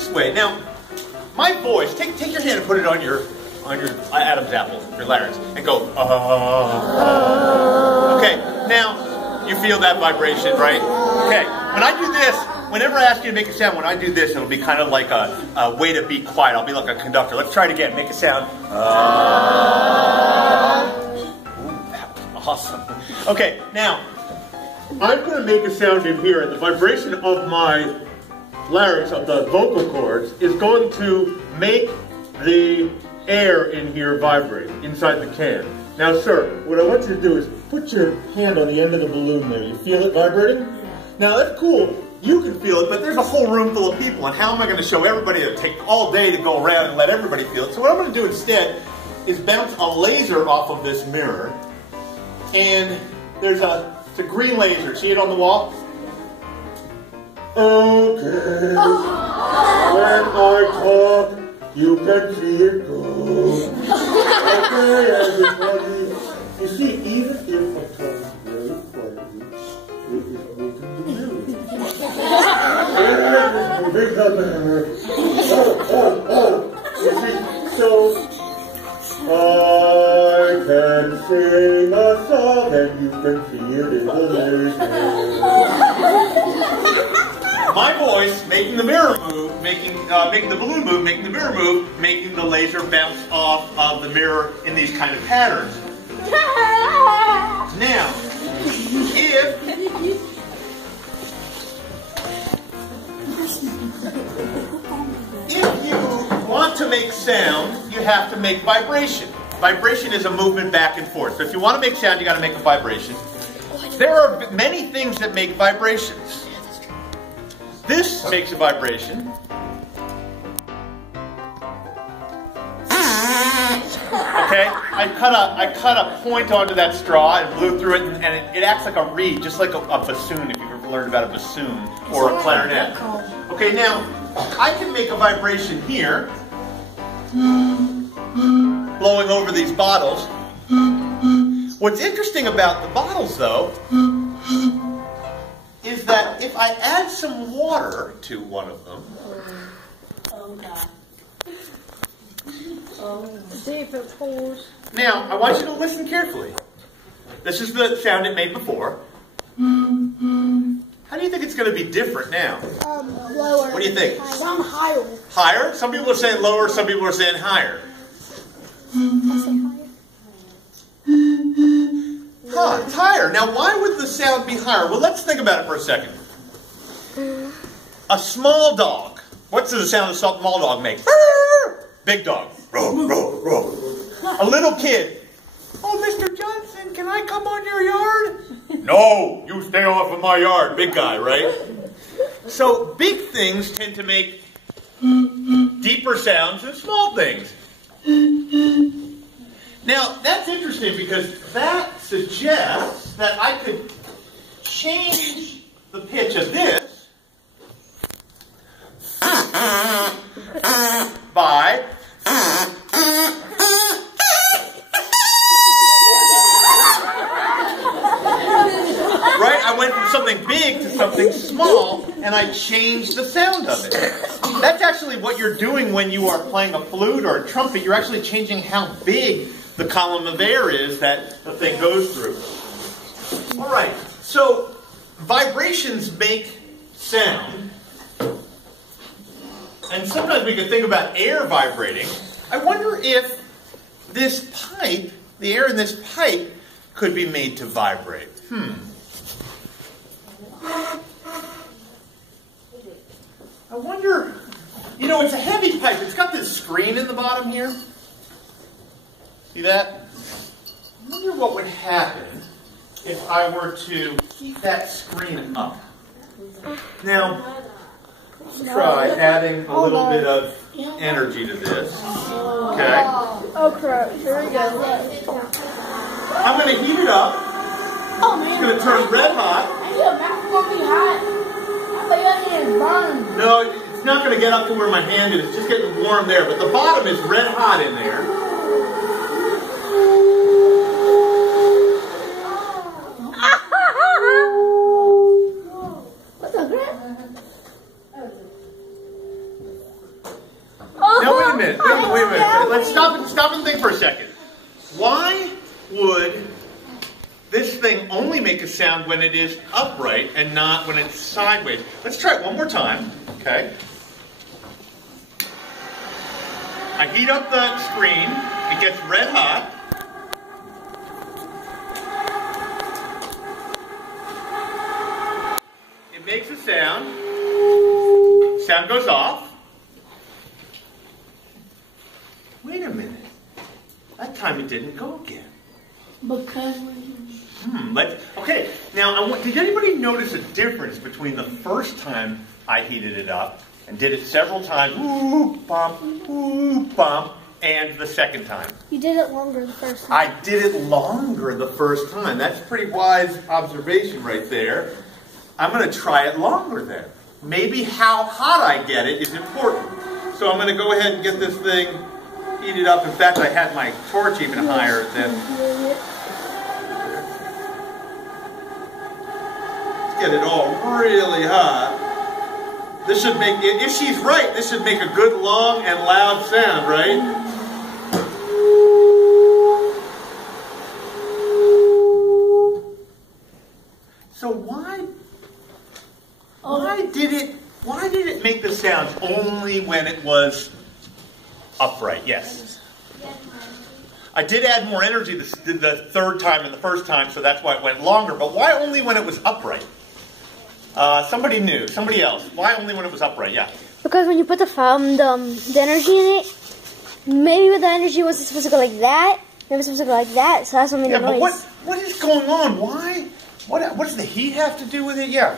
this way. Now, my voice, take your hand and put it on your Adam's apple, your larynx, and go, Okay, now, you feel that vibration, right? Okay, when I do this, whenever I ask you to make a sound, when I do this, it'll be kind of like a way to be quiet. I'll be like a conductor. Let's try it again. Make a sound. Ooh, that was awesome. Okay, now, I'm going to make a sound in here, and the vibration of my larynx, of the vocal cords, is going to make the air in here vibrate inside the can. Now, sir, what I want you to do is put your hand on the end of the balloon there. You feel it vibrating? Now, that's cool. You can feel it, but there's a whole room full of people, and how am I going to show everybody? It'll take all day to go around and let everybody feel it. So what I'm going to do instead is bounce a laser off of this mirror, and it's a green laser. See it on the wall? Okay. When I talk, you can see it go. Okay, everybody. You see, even if I talk very quietly, it is making the mirror. You see, so I can sing a song and you can feel it in the laser. My voice making the mirror move, making the balloon move, making the mirror move, making the laser bounce off of the mirror in these kind of patterns. Now, if you want to make sound, you have to make vibration. Vibration is a movement back and forth. So if you want to make sound, you got to make a vibration. There are many things that make vibrations. This makes a vibration. Okay, I cut a point onto that straw and blew through it, and it acts like a reed, just like a bassoon, if you've ever learned about a bassoon or a clarinet. Okay, now I can make a vibration here, blowing over these bottles. What's interesting about the bottles, though, is that if I add some water to one of them, now I want you to listen carefully. This is the sound it made before. How do you think it's going to be different now? Lower. What do you think? Some higher. Higher? Some people are saying lower, some people are saying higher. I say higher. Huh, it's higher. Now, why would the sound be higher? Well, let's think about it for a second. A small dog. What does the sound of a small dog make? Big dog. Roar, roar, roar. A little kid. Oh, Mr. Johnson, can I come on your yard? No, you stay off of my yard. Big guy, right? So, big things tend to make deeper sounds than small things. Now, that's interesting because that suggests that I could change the pitch of this by right? I went from something big to something small, and I changed the sound of it. That's actually what you're doing when you are playing a flute or a trumpet. You're actually changing how big the column of air is that the thing goes through. All right, so vibrations make sound. And sometimes we can think about air vibrating. I wonder if this pipe, the air in this pipe, could be made to vibrate. I wonder, you know, it's a heavy pipe. It's got this screen in the bottom here. See that? I wonder what would happen if I were to keep that screen up. Now, let's try adding a little bit of energy to this. Okay. Oh crap, here we go. I'm going to heat it up. Oh man. It's going to turn red hot. No, it's not going to get up to where my hand is. It's just getting warm there. But the bottom is red hot in there. minute. Let's stop and think for a second. Why would this thing only make a sound when it is upright and not when it's sideways? Let's try it one more time. Okay. I heat up the screen. It gets red hot. It makes a sound. Sound goes off. Wait a minute. That time it didn't go again. Because Okay, now did anybody notice a difference between the first time I heated it up and did it several times, ooh, bump, and the second time? You did it longer the first time. I did it longer the first time. That's a pretty wise observation right there. I'm going to try it longer then. Maybe how hot I get it is important. So I'm going to go ahead and get this thing heated up. In fact, I had my torch even higher than... Let's get it all really hot. This should make, if she's right, this should make a good long and loud sound, right? So why did it make the sound only when it was upright? Yes. I did add more energy the third time than the first time, so that's why it went longer. But why only when it was upright? Somebody knew. Somebody else. Why only when it was upright? Yeah. Because when you put the energy in it, maybe the energy wasn't supposed to go like that. It was supposed to go like that, so that's what made the noise. But what is going on? Why? What does the heat have to do with it? Yeah.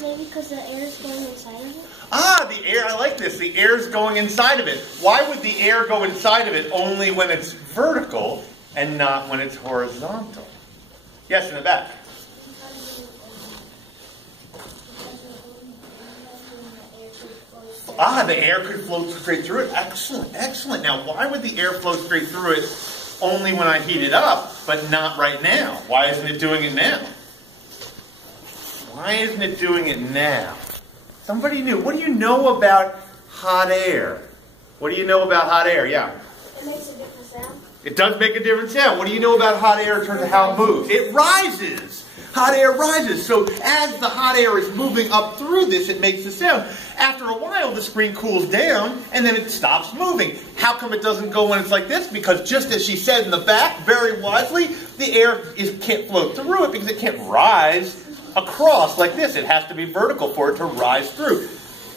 Maybe because the air is going inside of it. Ah, the air. I like this. The air is going inside of it. Why would the air go inside of it only when it's vertical and not when it's horizontal? Yes, in the back. Ah, the air could flow straight through it. Excellent, excellent. Now, why would the air flow straight through it only when I heat it up, but not right now? Why isn't it doing it now? Why isn't it doing it now? Somebody knew. What do you know about hot air? What do you know about hot air? Yeah. It makes a different sound. It does make a different sound. What do you know about hot air in terms of how it moves? It rises. Hot air rises. So as the hot air is moving up through this, it makes the sound. After a while, the screen cools down, and then it stops moving. How come it doesn't go when it's like this? Because just as she said in the back, very wisely, the air can't flow through it because it can't rise across like this. It has to be vertical for it to rise through.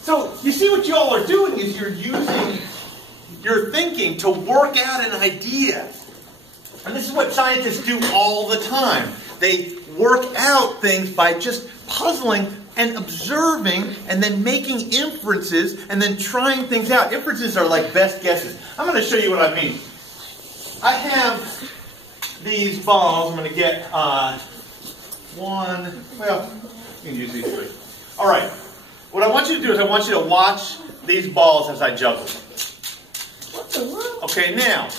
So you see what you all are doing is you're using your thinking to work out an idea. And this is what scientists do all the time. They work out things by just puzzling and observing and then making inferences and then trying things out. Inferences are like best guesses. I'm going to show you what I mean. I have these balls. I'm going to get one. Well, you can use these three. All right. What I want you to do is I want you to watch these balls as I juggle them. What the world? Okay, now,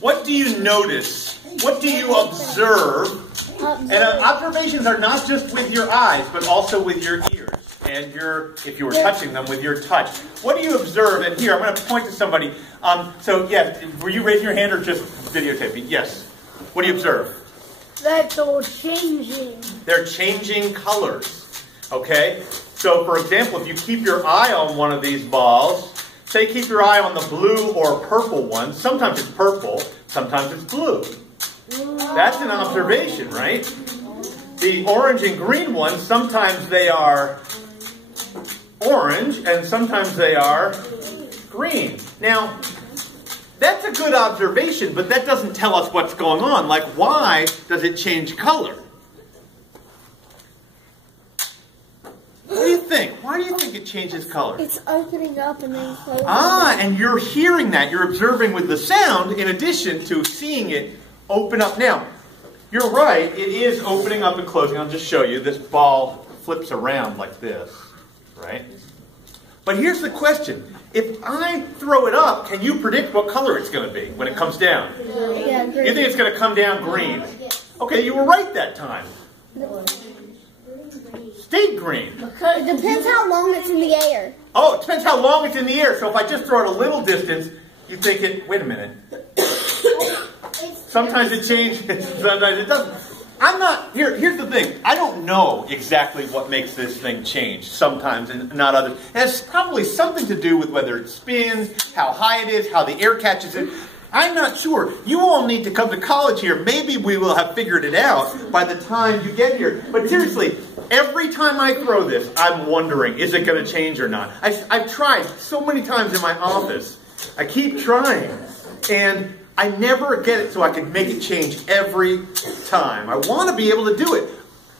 what do you notice? What do you observe? And observations are not just with your eyes, but also with your ears and if you were touching them, with your touch. What do you observe? And here, I'm going to point to somebody. So, yeah, were you raising your hand or just videotaping? Yes. What do you observe? That they're changing. They're changing colors. Okay? So, for example, if you keep your eye on one of these balls, say keep your eye on the blue or purple one. Sometimes it's purple, sometimes it's blue. That's an observation, right? The orange and green ones, sometimes they are orange and sometimes they are green. Now, that's a good observation, but that doesn't tell us what's going on. Like, why does it change color? What do you think? Why do you think it changes color? It's opening up and then closing. Ah, and you're hearing that. You're observing with the sound in addition to seeing it open up. Now, you're right. It is opening up and closing. I'll just show you. This ball flips around like this, right? But here's the question. If I throw it up, can you predict what color it's going to be when it comes down? Yeah, green. You think it's going to come down green? Okay, you were right that time. Stayed green. It depends how long it's in the air. Oh, it depends how long it's in the air. So if I just throw it a little distance, you think it, wait a minute. Sometimes it changes, sometimes it doesn't. I'm not, here's the thing. I don't know exactly what makes this thing change sometimes and not others. It has probably something to do with whether it spins, how high it is, how the air catches it. I'm not sure. You all need to come to college here. Maybe we will have figured it out by the time you get here. But seriously, every time I throw this, I'm wondering, is it going to change or not? I've tried so many times in my office. I keep trying. And I never get it so I can make it change every time. I want to be able to do it.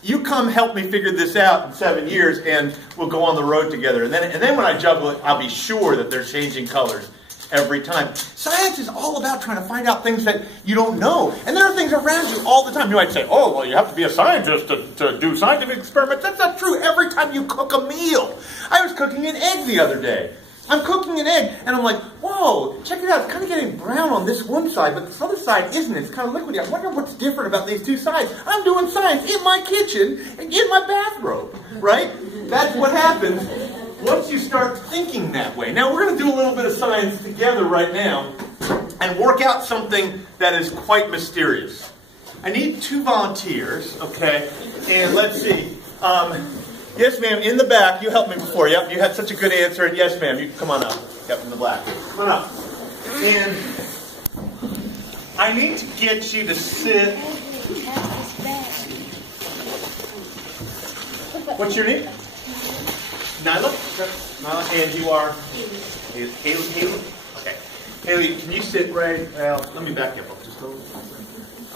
You come help me figure this out in 7 years and we'll go on the road together. And then when I juggle it, I'll be sure that they're changing colors every time. Science is all about trying to find out things that you don't know. And there are things around you all the time. You might say, oh, well, you have to be a scientist to do scientific experiments. That's not true. Every time you cook a meal. I was cooking an egg the other day. I'm cooking an egg, and I'm like, whoa, check it out. It's kind of getting brown on this one side, but this other side isn't. It's kind of liquidy. I wonder what's different about these two sides. I'm doing science in my kitchen, in my bathrobe, right? That's what happens once you start thinking that way. Now, we're going to do a little bit of science together right now and work out something that is quite mysterious. I need 2 volunteers, okay? And let's see. Yes, ma'am, in the back. You helped me before. Yep, you had such a good answer. And yes, ma'am, you come on up. Yep, in the black. Come on up. And I need to get you to sit. What's your name? Nyla? Nyla, and you are? Haley. Haley? Okay. Haley, can you sit right? Well, let me back you up just a little.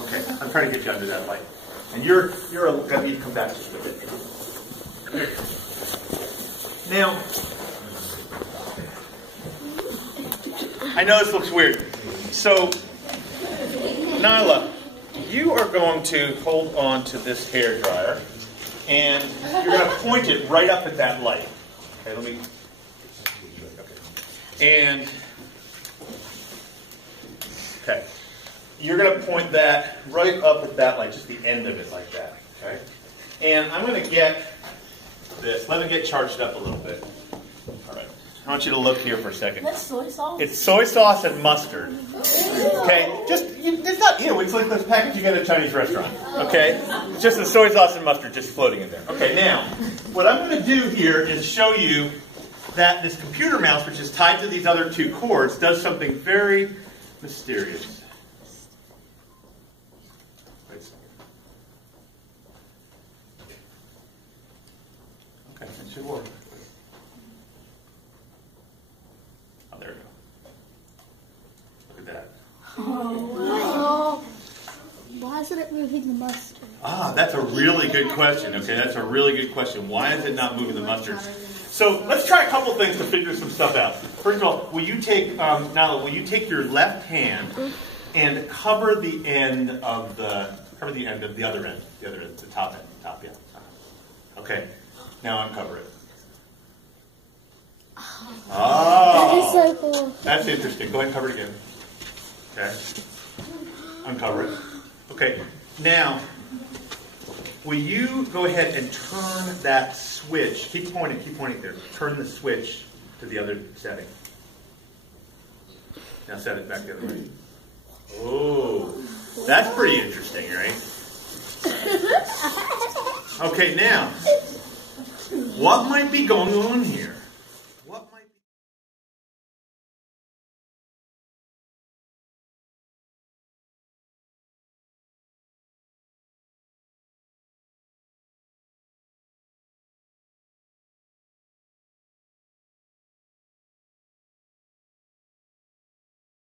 Okay, I'm trying to get you under that light. And you're going to need to come back just a bit. Now, I know this looks weird. So, Nyla, you are going to hold on to this hairdryer, and you're going to point it right up at that light. Okay, let me. Okay. And okay, you're going to point that right up at that light, just the end of it like that. Okay, and I'm going to get this. Let me get charged up a little bit. All right. I want you to look here for a second. That's soy sauce? It's soy sauce and mustard. Okay? It's not ew. It's like those packets you get at a Chinese restaurant. Okay? It's just the soy sauce and mustard just floating in there. Okay, now, what I'm going to do here is show you that this computer mouse, which is tied to these other 2 cords, does something very mysterious. Okay, that should work. Oh, there we go. Look at that. Oh, why isn't it moving the mustard? Ah, that's a really good question. Okay, that's a really good question. Why is it not moving the mustard? So let's try a couple things to figure some stuff out. First of all, will you take Nyla, will you take your left hand and cover the end of the other end, the top end, yeah. Okay. Now uncover it. Oh, That is so cool. That's interesting. Go ahead and cover it again. Okay. Uncover it. Okay. Now, will you go ahead and turn that switch? Keep pointing there. Turn the switch to the other setting. Now set it back the other way. Oh, that's pretty interesting, right? Okay, now, what might be going on here?